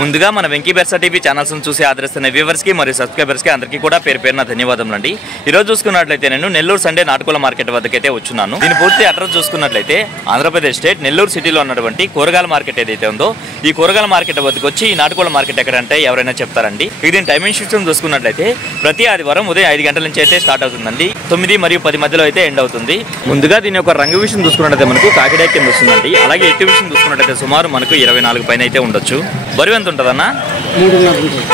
ముందుగా మన Venky బెర్సా TV channels చూసి ఆదరిస్తున్న వ్యూవర్స్ కి మరియు సబ్స్క్రైబర్స్ కి అందరికీ కూడా పేరు పేరున ధన్యవాదములండి। ఈ రోజు చూసుకున్నట్లయితే నేను నెల్లూరు సండే నాటుకోల మార్కెట్ వద్దకైతే వచ్చున్నాను। దీని పూర్తి అడ్రస్ చూసుకున్నట్లయితే ఆంధ్రప్రదేశ్ స్టేట్ నెల్లూరు సిటీలో ఉన్నటువంటి కూరగాయల మార్కెట్ ఏదైతే ఉందో ఈ కూరగాయల మార్కెట్ వద్దకు వచ్చి ఈ నాటుకోల మార్కెట్ ఎక్కడంటే ఎవరైనా చెప్తారండి। ఇది టైమింగ్ సిస్టమ్ చూసుకున్నట్లయితే ప్రతి ఆదివారం ఉదయం 5 గంటల నుంచి అయితే స్టార్ట్ అవుతుందండి, 9 మరియు 10 మధ్యలో అయితే ఎండ్ అవుతుంది। ముందుగా దీని యొక్క రంగు విషయం చూసుకున్నట్లయితే మనకు కాకిడాయ కింద వస్తుందండి। అలాగే ఎత్తు విషయం చూసుకున్నట్లయితే సుమారు మనకు 24 పైన అయితే ఉండొచ్చు। బరువు ఎంత ఉంటుందన్నా?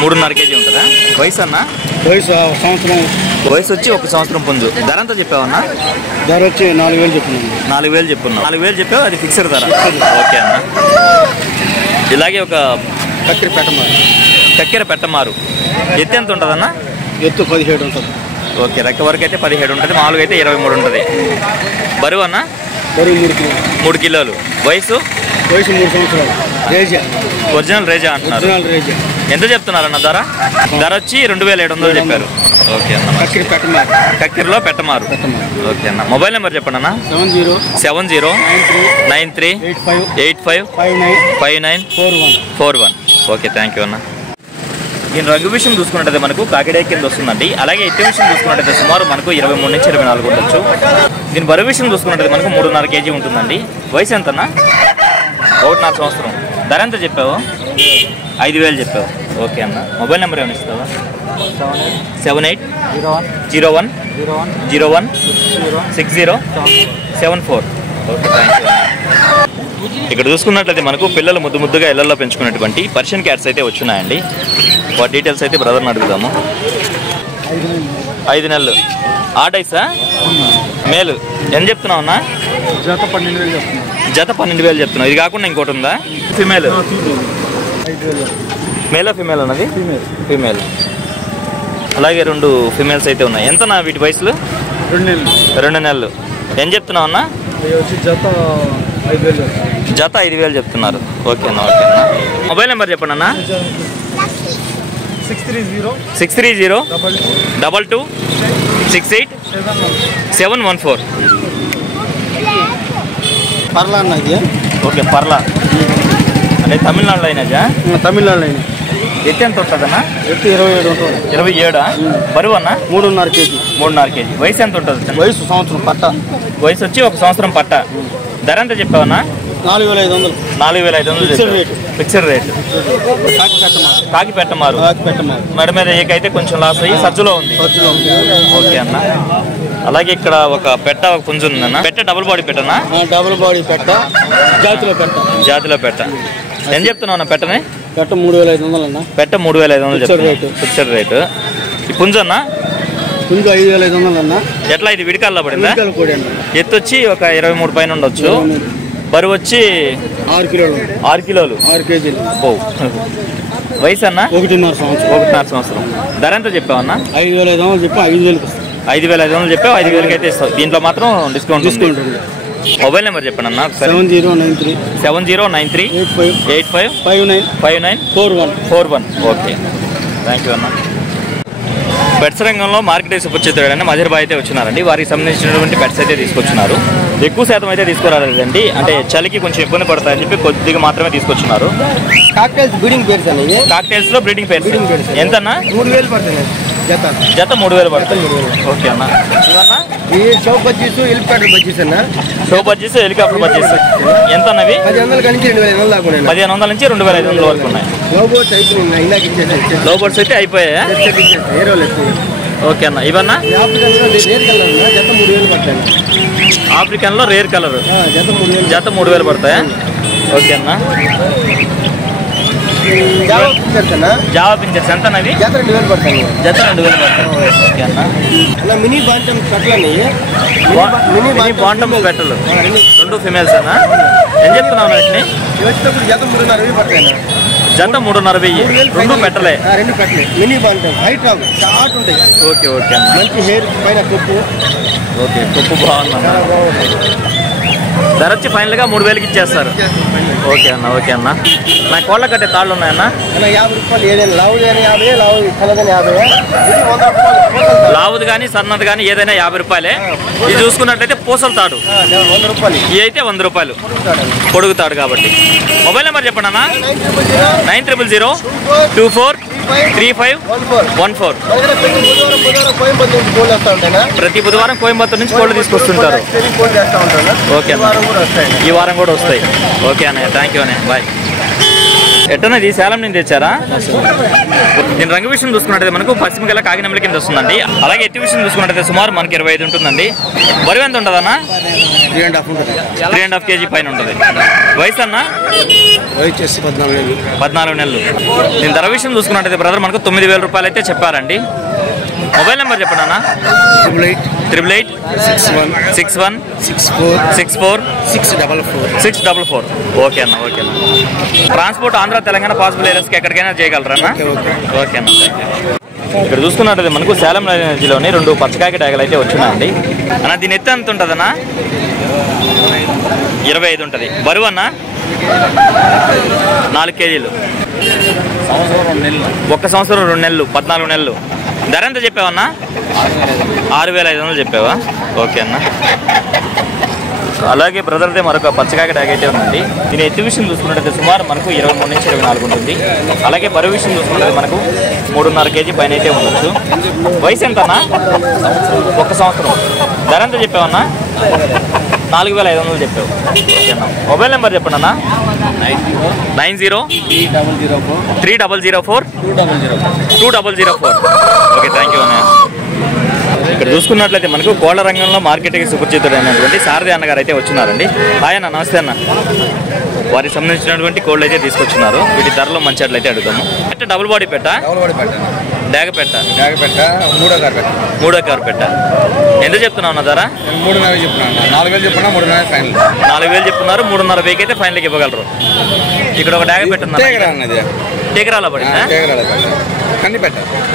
3.5 కేజీ ఉంటుందా? వయసు అన్న? వయసు సంవత్సరం, వయసు వచ్చి 1 సంవత్సరం పుంజు। ధర ఎంత చెప్పావన్నా? ధర వచ్చి 4,000 చెప్తున్నాను। 4,000 చెప్పున్నావు? 4,000 చెప్పావు, అది ఫిక్స్డ్ ధర? ఓకే అన్న। ఇలాగే ఒక కక్కెర పెట్టమారు ఎత్తు ఎంత ఉంటుందన్న? ఎత్తు 17 ఉంటుంది। ఓకే, రెక్క వరకు అయితే 17 ఉంటుంది, మామూలుగా అయితే 23 ఉంటుంది। బరువు అన్న? బరువు 3 కిలోలు। 3 కిలోలు। వయసు? వయసు 3 సంవత్సరాలు। రేజా, ఒరిజినల్ రేజా అంటున్నారు। రేజా ఎంత చెప్తున్నారన్న ధర? ధర వచ్చి 2,700 చెప్పారు। ఓకే అన్న। కక్కెరలో పెట్టమారు। ఓకే అన్న। మొబైల్ నెంబర్ చెప్పండి అన్న? 7093855941। ఓకే, థ్యాంక్ యూ అన్న। దీని రంగు విషయం చూసుకున్నట్టయితే మనకు కాకిడాయ కింద వస్తుందండి। అలాగే ఎత్తు విషయం చూసుకున్నట్టయితే సుమారు మనకు 23 నుంచి 24 ఉండొచ్చు। దీని బరువు విషయం చూసుకున్నట్టయితే మనకు 3.5 కేజీ ఉంటుందండి। వయసు ఎంతన్నా? 1.5 సంవత్సరం। ధర ఎంత చెప్పావు? 5,000 చెప్పావు। ఓకే అన్న। మొబైల్ నెంబర్ ఏమైనా ఇస్తావా? 7801016074। Okay, thank you. ఇక్కడ చూసుకున్నట్లయితే మనకు పిల్లలు ముద్దుగా ఇళ్లలో పెంచుకున్నటువంటి పర్షియన్ క్యాట్స్ అయితే వచ్చున్నాయండి। వాటి డీటెయిల్స్ అయితే బ్రదర్ని అడుగుదాము। 5 నెలలు ఆడైసా? మేలు ఎంత చెప్తున్నావు అన్న? జత 12,000 చెప్తున్నాను। జత 12,000 చెప్తున్నావు। ఇది కాకుండా ఇంకోటి ఉందా? ఫిమేల్? మేలా ఫిమేల్ అన్నది? ఫిమేల్। అలాగే 2 ఫిమేల్స్ అయితే ఉన్నాయి। ఎంతనా వీటి వయసులు? 2 నెలలు। ఏం చెప్తున్నావు అన్న? జత 5,000 చెప్తున్నారు। ఓకే అన్న, ఓకే అన్న। మొబైల్ నెంబర్ చెప్పండి అన్న? 630-22-68-714। పర్లా అన్నది? ఓకే, పర్లా అంటే తమిళనాడులో అయినాజా? తమిళనాడులో అయినా। ఎత్తు ఎంత ఉంటుందన్నా? ఎత్తు 27 ఉంటుంది। 27? బరువు అన్న? 3.5 కేజీ। 3.5 కేజీ। వయసు ఎంత ఉంటుంది? వయసు సంవత్సరం పట్ట। వయసు వచ్చి 1 సంవత్సరం పట్ట। ధర ఎంత చెప్పావన్నా? 4,500। 4,500 ఫిక్స్డ్ రేట్। కాకి పెట్టమారు మెడ మీద ఏకైతే కొంచెం లాస్ అయ్యి సజ్జులో ఉంది। ఓకే అన్న। అలాగే ఇక్కడ ఒక పుంజు ఉందన్న। పెట్ట డబుల్ బాడీ పెట్టనా? డబుల్ బాడీ పెట్ట, జాతిలో పెట్ట। ఏం చెప్తున్నావు అన్న పెట్టని? పెట్ట 3,500 అన్న। పెట్ట 3,500 ఫిక్స్డ్ రేటు। ఈ పుంజు అన్న? పుంజు 5,500 అన్న। ఎట్లా ఇది విడికాల్లో పడిందా? ఎత్తు వచ్చి ఒక 23 పైన ఉండొచ్చు। బరువు వచ్చి 6 కిలోలు। 6 కేజీలు। వయసు అన్న? 1.5 సంవత్సరం। ధర ఎంత చెప్పావన్నా? 5,500 చెప్పి 5,500 చెప్పావు, 5,000 అయితే ఇస్తావు। దీంట్లో మాత్రం డిస్కౌంట్ ఉంది। మొబైల్ నెంబర్ చెప్పండి అన్న? 7093855941। ఓకే, థ్యాంక్ యూ అన్న। పెట్స్ రంగంలో మార్కెట్ సుపరిచితుడైన మజర్ బాయ్ అయితే వచ్చినారండి। వారికి సంబంధించినటువంటి పెట్స్ అయితే తీసుకొచ్చినారు। ఎక్కువ శాతం అయితే తీసుకురాలేదండి, అంటే చలికి కొంచెం ఇబ్బంది పడతాయని చెప్పి కొద్దిగా మాత్రమే తీసుకొచ్చినారు। కాక్టైల్స్ బ్రీడింగ్ పేర్స్ అనేవి? కాక్టైల్స్ లో బ్రీడింగ్ పేర్స్ ఎంతన్నా? 3,000 పడుతుంది జత 3,000 పడుతుంది। ఓకే అన్న। ఇవన్నా? ఈ షో బజ్జీస్, హెలికాప్టర్ బజ్జీస్ అన్న। షో బజ్జీస్, హెలికాప్టర్ బజ్జీస్ ఎంత అన్నవి? 1,500 నుంచి 2,500 దాకా ఉన్నాయి। 1,500 నుంచి 2,500 వరకు ఉన్నాయి। లో బర్డ్స్ అయితే అయిపోయాయా? ఓకే అన్న। ఇవన్నా? ఆఫ్రికన్ లో రేర్ కలర్ జత 3,000 పడతాయా? ఓకే అన్న। జావా పించర్స్ ఎంత అన్నవి? జత 2,000 పడతాయి। జత 2,000 పడతాయి। ఓకే అన్న। మినీ బాంటమ్ పెట్టలు, మినీ బాంటమ్ పెట్టలు 2 ఫిమేల్స్ అన్న। ఏం చెప్తున్నావు వీటిని? జత 3,500 పడతాయి। జత 3,500 2 పెట్టలే? 2 పెట్టలే। మినీ బాంటమ్ హైట్ రావు, షార్ట్ ఉంటాయి। ఓకే, ఓకే అన్న। మంచి హెయిర్ పైన కొప్పు। ఓకే, కొప్పు బాగుందన్న। ధర వచ్చి ఫైనల్గా 3000కి ఇచ్చేస్తారు. ఓకే అన్న, ఓకే అన్న. నా కోళ్ళ కట్టే తాళ్ళు ఉన్నాయన్న? 50 రూపాయలు ఏదైనా లావుది కానీ 50, లావు కలదని 50. ఇది 100 రూపాయలు. లావుది కానీ సన్నది కానీ ఏదైనా 50 రూపాయలే. ఇది చూసుకున్నట్లయితే పూసల తాడు 100 రూపాయలు. ఇవి అయితే 100 రూపాయలు పొడుగుతాడు కాబట్టి. మొబైల్ నెంబర్ చెప్పండి అన్న. 9000243514. ప్రతి బుధవారం కోయంబత్తూరు నుంచి కోళ్ళు తీసుకొస్తుంటారు. ఓకే అన్న, ఈ వారం కూడా వస్తాయి. ఓకే అన్నయ్య, థ్యాంక్ యూ అన్నయ్య, బాయ్. ఎట్టన్నా ఇది సేలం నుంచి తెచ్చారా? దీని రంగు విషయం చూసుకున్నట్టయితే మనకు పశ్చిమ గల కాకినెమ్మల కింద వస్తుందండి. అలాగే ఎత్తి విషయం చూసుకున్నట్టయితే సుమారు మనకి 25 ఉంటుందండి. బరువు ఎంత ఉంటుంది అన్న? 3.5 kg పైన ఉంటుంది. వయసు అన్న? 14 నెలలు. దీని ధర విషయం చూసుకున్నట్టయితే బ్రదర్ మనకు 9000 రూపాయలు అయితే చెప్పారండి. మొబైల్ నెంబర్ చెప్పండి అన్న. 8861616464 ఓకే అన్న, ఓకే అన్న. ట్రాన్స్పోర్ట్ ఆంధ్ర తెలంగాణ పాసిబుల్ ఏరియాస్కి ఎక్కడికైనా చేయగలరా అన్న? ఓకే అన్న. ఇక్కడ చూసుకున్నట్టయితే మనకు సేలం జిల్లాలోని 2 పచ్చకాకి డాగలు అయితే వచ్చినాయండి అన్న. దీని ఎత్తు ఎంత ఉంటుంది అన్న? 25 ఉంటుంది. బరువు అన్న? 4 kg. 1 సంవత్సరం 2 నెలలు 14 నెలలు. ధర ఎంత చెప్పావన్నా? 6500 చెప్పావా? ఓకే అన్న. అలాగే బ్రదర్దే మరొక పచ్చకాకి డాగ్ అయితే ఉందండి. దీని ఎత్తు విషయం చూసుకున్నట్టయితే సుమారు మనకు 23 నుంచి 24 ఉంటుంది. అలాగే బరువు విషయం చూసుకున్నట్లయితే మనకు 3.5 kg పైన అయితే ఉండొచ్చు. వయసు ఎంత అన్న? 1 సంవత్సరం. ధర ఎంత చెప్పావన్నా? 4500 చెప్పావు. ఓకే అన్న. మొబైల్ నెంబర్ చెప్పండి అన్న. 9030042004. ఓకే, థ్యాంక్ యూ అన్న. ఇక్కడ చూసుకున్నట్లయితే మనకు కోళ్ల రంగంలో మార్కెటింగ్ సుపరిచితుడైనటువంటి సారథి అన్నగారు అయితే వచ్చినారండి. హాయ్ అన్న, నమస్తే అన్న. వారికి సంబంధించినటువంటి కోళ్ళు అయితే తీసుకొచ్చినారు. వీటి ధరలో మంచిట్లు అయితే అడుగుతాము. అంటే డబుల్ బాడీ పెట్ట, డాగ పెట్ట, మూడో కారు పెట్ట. ఎంత చెప్తున్నావు అన్న ధర? 3.5 చెప్తున్నాను. 4000 చెప్తున్నా, 3.5 ఫైనల్. 4000 చెప్తున్నారు, 3.5 అయితే ఫైనల్కి ఇవ్వగలరు. ఇక్కడ ఒక డాగ పెట్టున్నారు. టేకరాల పడిందా?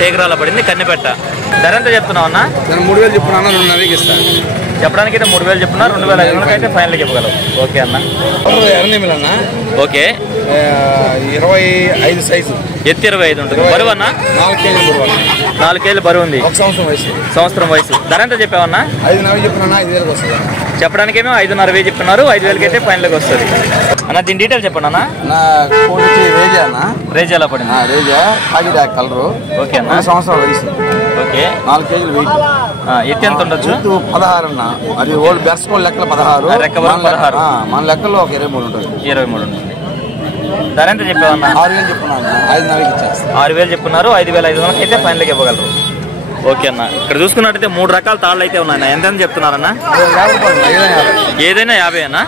టేకరాల పడింది, కన్నెపెట్ట. ధర ఎంత చెప్తున్నావు అన్న? 3000 చెప్తున్నా, 2.5కి ఇస్తాను. చెప్పడానికి అయితే 3000 చెప్తున్నారు, 2500 అయితే ఫైనల్కి ఇవ్వగలరు. ఓకే అన్న. ఓకే, 25 సైజు, ఎత్తు 25 ఉంటుంది. బరువు అన్న? 4 kg బరువు ఉంది. 1 సంవత్సరం వయసు. ధర ఎంత చెప్పావన్నా? 5.5 చెప్తున్నా, 5,000 వస్తుంది. చెప్పడానికేమో 5.5 చెప్తున్నారు, 5000కి అయితే ఫైనల్కి వస్తుంది అన్న. దీని డీటెయిల్ చెప్పండి అన్న. రేజా అన్న. రేజా ఎలా పడింది? రేజా కాకి డాగ్ కలరు. ఓకే అన్న. 1 సంవత్సరం వయసు. Okay, 4 kg weight. ఎత్తు ఎంత ఉండొచ్చు? 16 అన్న. అది ఓల్డ్ బెస్ట్ కోల్ లెక్కలు 16, రెక్కవరం 16. మన లెక్కల్లో ఒక 23 ఉంటుంది. 23 ఉంటుంది. ధర ఎంత చెప్పావన్నా? 6000 చెప్పున్నాను, 5,000కి ఇచ్చేస్తాను. 6000 చెప్పున్నారు, 5500 అయితే ఫైనల్కి ఇవ్వగలరు. ఓకే అన్న. ఇక్కడ చూసుకున్నట్టయితే 3 రకాల తాళ్ళు అయితే ఉన్నాయి. ఎంత చెప్తున్నారన్నా? ఏదైనా 50 అన్న.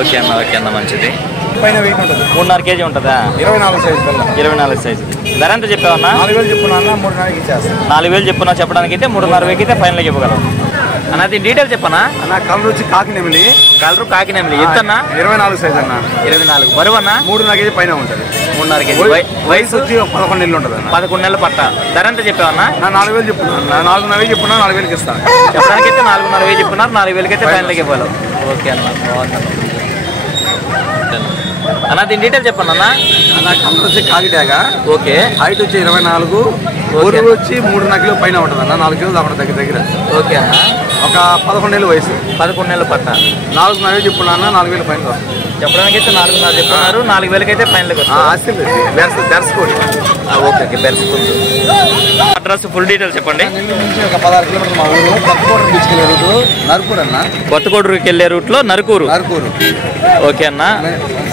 ఓకే అన్న, ఓకే అన్న, మంచిది. పైన వెయిట్ ఉంటుంది. 3.5 kg ఉంటుందా? 24 సైజు. 24 సైజు. ధర ఎంత చెప్పావన్నా? 4000 చెప్పున్నా, 3.5కి ఇచ్చేస్తాను. 4000 చెప్పున్నా చెప్పడానికి అయితే 3.5 అయితే ఫైనల్కి ఇవ్వగలరు అన్న. దీని డీటెయిల్ చెప్పన్నా. అన్న కలర్ వచ్చి కాకినెమిలి. కలరు కాకినెమిలి. ఎత్తన్నా? 24 సైజు అన్న. 24. బరువు అన్న? 3.5 kg పైన ఉంటుంది. 3.5 kg. వయసు వచ్చి 11 నెలలు ఉంటుంది అన్న. 11 నెలల పట్ట. ధర ఎంత చెప్పావన్నా? 4000 చెప్పున్నాను, 4.5 చెప్పున్నా, 4000కి ఇస్తాను. చెప్పడానికి అయితే 4.5 చెప్పున్నారు, 4000 అయితే ఫైనల్కి ఇవ్వగలరు. ఓకే అన్న, బాగుంది అన్న. దీని డీటెయిల్ చెప్పండి అన్న. అన్న కలర్ వచ్చి కాకి డాగ్. ఓకే, హైట్ వచ్చి 24, బరువు వచ్చి 3.5 kg పైన ఉంటుంది అన్న. 4 kg దాకా దగ్గర. ఓకే అన్న. ఒక 11 నెలలు వయసు. 11 నెలల పట్ట. 4.5 చెప్పున్నా, 4000 పైన వస్తుంది. చెప్పడానికి అయితే 4.5 చెప్తున్నారు, 4000 అయితే ఫైనల్కి వస్తుంది. బెర్స్కోడి. ఓకే, ఓకే, బెర్స్కుంది. అడ్రస్ ఫుల్ డీటెయిల్స్ చెప్పండి. నెల్లూరు నుంచి ఒక 16 కిలోమీటర్లు మా ఊరు. కొత్తకోటకు తీసుకెళ్ళే రూటు నరుకూరు అన్న. కొత్తకోటకి వెళ్ళే రూట్లో నరుకూరు. ఓకే అన్న.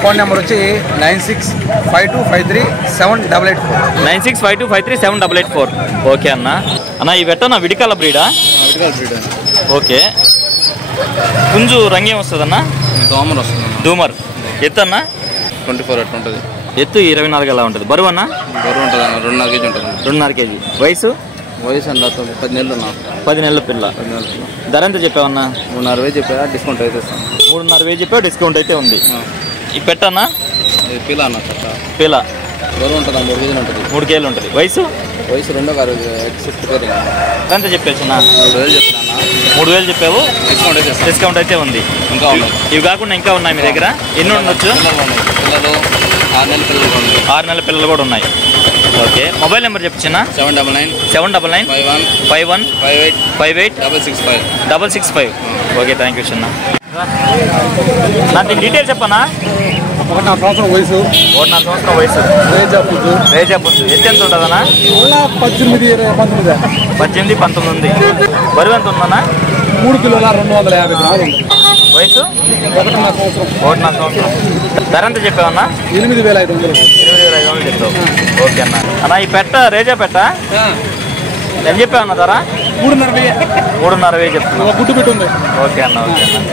ఫోన్ నెంబర్ వచ్చి 9652537884. 9652537884. ఓకే అన్న. అన్న ఈ వెట్టనా విడికాల బ్రీడా? ఓకే. పుంజు రంగేం వస్తుందన్న? దోమర్ వస్తుంది. దూమర్. ఎత్తు అన్న? 24 అట్లా ఉంటుంది. ఎత్తు 24 అలా ఉంటుంది. బరువు అన్న? బరువు ఉంటుంది అన్న, 2.5 kg ఉంటుంది. 2.5 kg. వయసు? వయసు అన్న 10 నెలలు ఉన్నా. 10 నెలల పిల్ల. ధర ఎంత చెప్పావన్నా? 3.5 చెప్పా, డిస్కౌంట్ అయితే 3.5 చెప్పావు, డిస్కౌంట్ అయితే ఉంది. ఈ పెట్టన్నా? పిల్ల అన్న. పిల్ల. బరువు ఉంటుంది 3 kg ఉంటుంది. 3 kg ఉంటుంది. వయసు? వయసు 2 కారు. ఎంత చెప్పేసి 3000 చెప్తున్నా. 3000 చెప్పావు, డిస్కౌంట్ అయితే ఉంది. ఇంకా ఉన్నాయి. ఇవి కాకుండా ఇంకా ఉన్నాయి మీ దగ్గర? ఎన్ని ఉండొచ్చు? పిల్లలు 6 నెలల పిల్లలు కూడా ఉన్నాయి. ఓకే, మొబైల్ నెంబర్ చెప్పు చిన్న. 799 51 58 665. ఓకే, థ్యాంక్ యూ చిన్న. నాకు డీటెయిల్స్ చెప్పనా? 1.5 సంవత్సరం వయసు. 1.5 సంవత్సరం వయసు. రేజా పుంజు. ఎత్తి ఎంత ఉంటుందన్నా? 18-19 ఉంది. బరువు ఎంత ఉందన్నా? 3 కిలోల 250 గ్రాములు. వయసు 1.5 సంవత్సరం. 1.5 సంవత్సరం. ధర ఎంత చెప్పావన్నా? 8,500. 8,500 చెప్తావు. ఓకే అన్న. అన్న ఈ పెట్ట రేజా పెట్ట ఎంత చెప్పావన్నా ధర? 3,500 చెప్తున్నా. గుడ్డు పెట్టి ఉంది. ఓకే అన్న. ఓకే అన్న.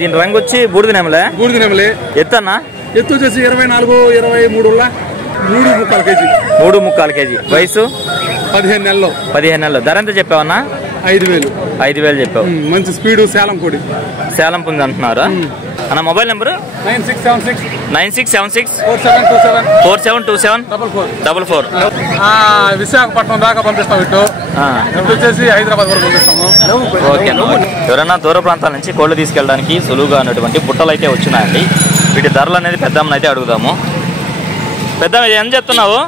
దీని రంగు వచ్చి బూడిద నెమలే. ఎత్తు అన్న? ఎత్తు వచ్చేసి 24-23 3.25 కేజీ. 3.25 కేజీ. వయసు 15 నెలలు. 15 నెలలు. ధర ఎంత చెప్పావన్నా? 5,000. 5,000 చెప్పావు. మంచి స్పీడు. సేలం కోడి. సేలం పుంజు అంటున్నారా అన్న? Mobile number 9676 4727 44. విశాఖపట్నం దాకా పంపిస్తాం. ఇటు వచ్చేసి హైదరాబాద్ వరకు పంపిస్తాము. ఓకే. ఎవరైనా దూర ప్రాంతాల నుంచి కోళ్ళు తీసుకెళ్ళడానికి సులువుగా ఉన్నటువంటి బుట్టలు అయితే వచ్చినాయండి. వీటి ధరలు అనేది పెద్దమ్మని అయితే అడుగుదాము. పెద్దమ్మ ఇది ఎంత చెప్తున్నావు?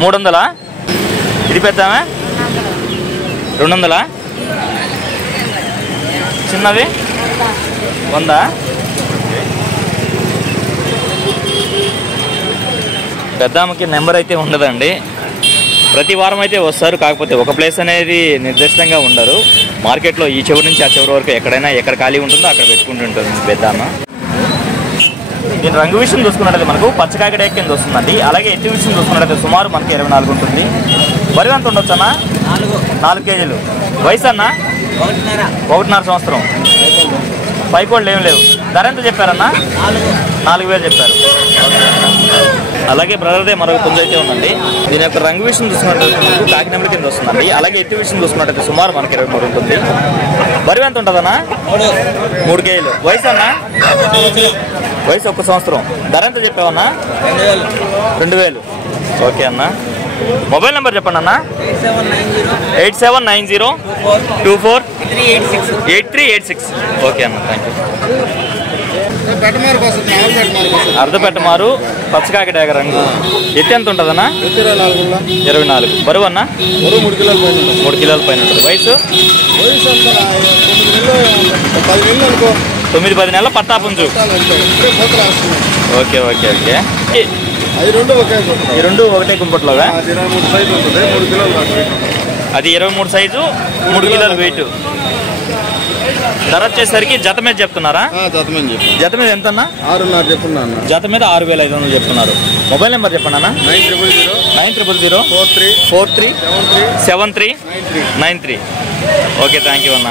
300. ఇది పెద్దమే 200. చిన్నవి 100. పెద్దమ్మకి నెంబర్ అయితే ఉండదండి. ప్రతి వారం అయితే వస్తారు. కాకపోతే ఒక ప్లేస్ అనేది నిర్దిష్టంగా ఉండరు. మార్కెట్లో ఈ చివరి నుంచి ఆ చివరి వరకు ఎక్కడ ఖాళీ ఉంటుందో అక్కడ పెట్టుకుంటుంటుంది పెద్దమ్మ. దీని రంగు విషయం చూసుకున్నట్లయితే మనకు పచ్చకాకడ కింద వస్తుందండి. అలాగే ఎత్తి విషయం చూసుకున్నట్లయితే సుమారు మనకి 24 ఉంటుంది. బరువు ఎంత ఉండొచ్చు అన్న? 4 కేజీలు. వయసు అన్న? 1.5 సంవత్సరం. పైకోళ్ళు ఏం లేవు. ధర ఎంత చెప్పారన్నా? 4,000 చెప్పారు. అలాగే బ్రదర్దే మరొక పుంజు అయితే ఉందండి. దీని యొక్క రంగు విషయం చూసుకున్నట్లయితే మనకు కాకినెమల కింద వస్తుందండి. అలాగే ఎత్తి విషయం చూసుకున్నట్లయితే సుమారు మనకి 23 ఉంటుంది. బరువు ఎంత ఉంటుందన్నా? 3 కేజీలు. వయసు అన్న? వయసు 1 సంవత్సరం. ధర ఎంత చెప్పావన్నా? 2,000. ఓకే అన్న. మొబైల్ నెంబర్ చెప్పండి అన్న. 8790248386. ఓకే అన్న, థ్యాంక్ యూ. అర్ధపెట్టమారు పచ్చకాకిడాగ రంగు. ఎత్తి ఎంత ఉంటుందన్నా? 24. బరువు అన్న? 3 కిలోల పైన ఉంటుంది. వయసు 9-10 నెలల పట్టా పుంజు. ఓకే. ఈ రెండు ఒకటే గుంపట్లోగా? అది 23 సైజు, 3 కిలోల వెయిట్. ధర వచ్చేసరికి జత మీద చెప్తున్నారా? జత మీద ఎంత అన్న? 6.5 చెప్పున్నా. జత మీద 6,500 చెప్తున్నారు. మొబైల్ నెంబర్ చెప్పండి అన్న. 9000437393. ఓకే, థ్యాంక్ యూ అన్న.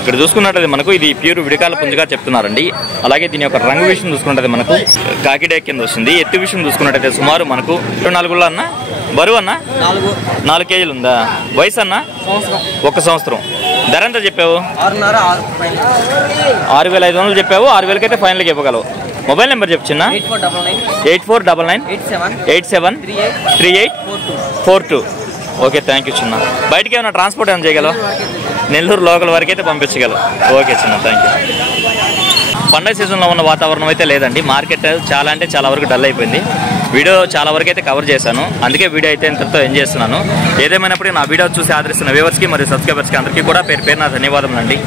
ఇక్కడ చూసుకున్నట్లయితే మనకు ఇది ప్యూర్ విడికాల పుంజుగా చెప్తున్నారండి. అలాగే దీని యొక్క రంగు విషయం చూసుకున్నట్లయితే మనకు కాకిడే కింద వస్తుంది. ఎత్తు విషయం చూసుకున్నట్లయితే సుమారు మనకు 24 అన్న. బరువు అన్న? 4 కేజీలు ఉందా? వయసు అన్న? 1 సంవత్సరం. ధర ఎంత చెప్పావు? 6,500 చెప్పావు. 6,000 అయితే ఫైనల్గా ఇవ్వగలవు. మొబైల్ నెంబర్ చెప్పు చిన్న. 8499873842. ఓకే, థ్యాంక్ యూ చిన్న. బయటకి ఏమైనా ట్రాన్స్పోర్ట్ ఏమైనా చేయగలవు? నెల్లూరు లోకల్ వరకు అయితే పంపించగలవు. ఓకే చిన్న, థ్యాంక్ యూ. పండగ సీజన్లో ఉన్న వాతావరణం అయితే లేదండి. మార్కెట్ చాలా వరకు డల్ అయిపోయింది. వీడియో చాలా వరకు అయితే కవర్ చేశాను. అందుకే వీడియో అయితే ఇంతతో ఎంజాయ్ చేస్తున్నాను. ఏదేమైనప్పుడు నా వీడియో చూసి ఆదరిస్తున్న వ్యూవర్స్కి మరియు సబ్స్క్రైబర్స్కి అందరికీ కూడా పేరు పేరున ధన్యవాదములండి.